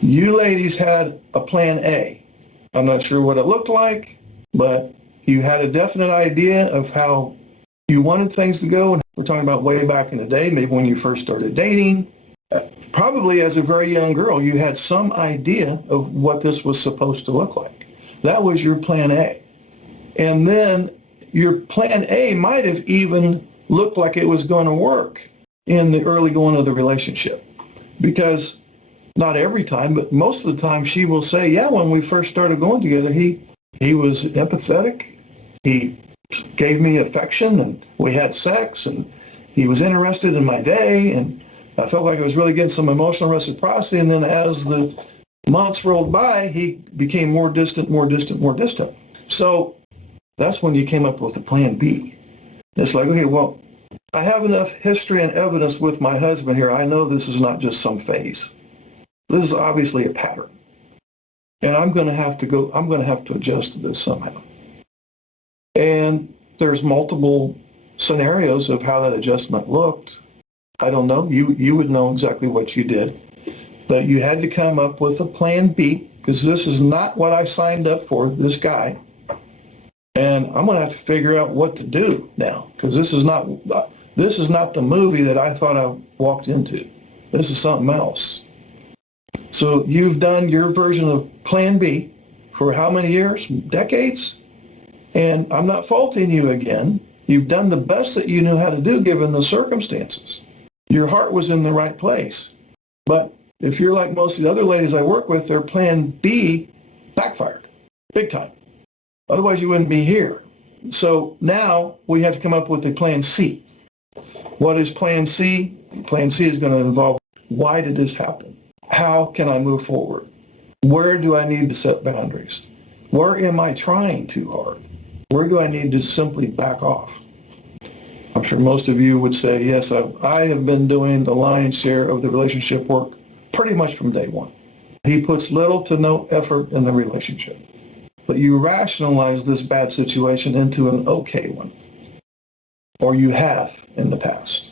You ladies had a plan A. I'm not sure what it looked like, but you had a definite idea of how you wanted things to go. And we're talking about way back in the day, maybe when you first started dating. Probably as a very young girl, you had some idea of what this was supposed to look like. That was your plan A. And then your plan A might have even looked like it was going to work in the early going of the relationship. Because not every time, but most of the time she will say, yeah, when we first started going together, he was empathetic. He gave me affection and we had sex and he was interested in my day and I felt like I was really getting some emotional reciprocity. And then as the months rolled by, he became more distant. So that's when you came up with the plan B. It's like, okay, well, I have enough history and evidence with my husband here. I know this is not just some phase. This is obviously a pattern. And I'm going to have to adjust to this somehow. And there's multiple scenarios of how that adjustment looked. I don't know. You would know exactly what you did. But you had to come up with a plan B, because this is not what I signed up for, this guy. And I'm going to have to figure out what to do now, because this is not the movie that I thought I walked into. This is something else. So you've done your version of plan B for how many years? Decades? And I'm not faulting you again. You've done the best that you knew how to do given the circumstances. Your heart was in the right place. But if you're like most of the other ladies I work with, their plan B backfired big time. Otherwise, you wouldn't be here. So now we have to come up with a plan C. What is plan C? Plan C is going to involve, why did this happen? How can I move forward? Where do I need to set boundaries? Where am I trying too hard? Where do I need to simply back off? I'm sure most of you would say, yes, I have been doing the lion's share of the relationship work pretty much from day one. He puts little to no effort in the relationship. But you rationalize this bad situation into an okay one. Or you have in the past.